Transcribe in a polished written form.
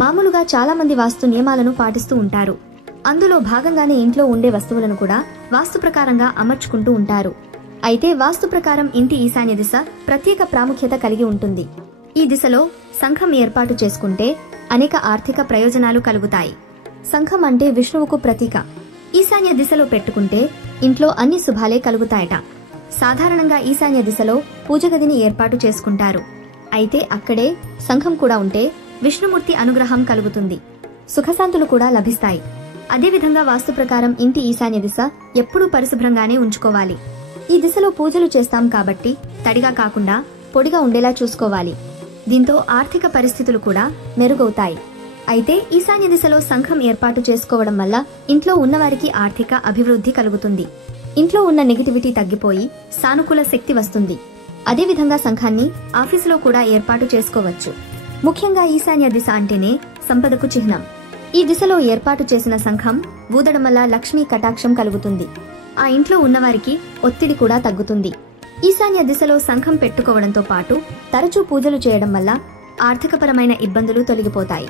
మామూలుగా చాలా మంది వాస్తు నియమాలను పాటిస్తూ ఉంటారు. అందులో భాగంగానే ఇంట్లో ఉండే వస్తువులను కూడా వాస్తు ప్రకారంగా అమర్చుకుంటూ ఉంటారు. అయితే వాస్తు ప్రకారం ఇంటి ఈశాన్య దిశ ప్రత్యేక ప్రాముఖ్యత కలిగి ఉంటుంది. ఈ దిశలో సంఘం ఏర్పాటు చేసుకుంటే అనేక ఆర్థిక ప్రయోజనాలు కలుగుతాయి. సంఘం అంటే విష్ణువుకు ప్రతీక. ఈశాన్య దిశలో పెట్టుకుంటే ఇంట్లో అన్ని శుభాలే కలుగుతాయట. సాధారణంగా ఈశాన్య దిశలో పూజగదిని ఏర్పాటు చేసుకుంటారు. అయితే అక్కడే సంఘం కూడా ఉంటే విష్ణుమూర్తి అనుగ్రహం కలుగుతుంది, సుఖశాంతులు కూడా లభిస్తాయి. అదేవిధంగా వాస్తు ప్రకారం ఇంటి ఈశాన్య దిశ ఎప్పుడూ పరిశుభ్రంగానే ఉంచుకోవాలి. ఈ దిశలో పూజలు చేస్తాం కాబట్టి తడిగా కాకుండా పొడిగా ఉండేలా చూసుకోవాలి. దీంతో ఆర్థిక పరిస్థితులు కూడా మెరుగవుతాయి. అయితే ఈశాన్య దిశలో సంఘం ఏర్పాటు చేసుకోవడం వల్ల ఇంట్లో ఉన్నవారికి ఆర్థిక అభివృద్ధి కలుగుతుంది. ఇంట్లో ఉన్న నెగిటివిటీ తగ్గిపోయి సానుకూల శక్తి వస్తుంది. అదేవిధంగా సంఘాన్ని ఆఫీసులో కూడా ఏర్పాటు చేసుకోవచ్చు. ముఖ్యంగా ఈశాన్య దిశ అంటేనే సంపదకు చిహ్నం. ఈ దిశలో ఏర్పాటు చేసిన సంఘం ఊదడం వల్ల లక్ష్మీ కటాక్షం కలుగుతుంది. ఆ ఇంట్లో ఉన్నవారికి ఒత్తిడి కూడా తగ్గుతుంది. ఈశాన్య దిశలో సంఘం పెట్టుకోవడంతో పాటు తరచూ పూజలు చేయడం వల్ల ఆర్థికపరమైన ఇబ్బందులు తొలగిపోతాయి.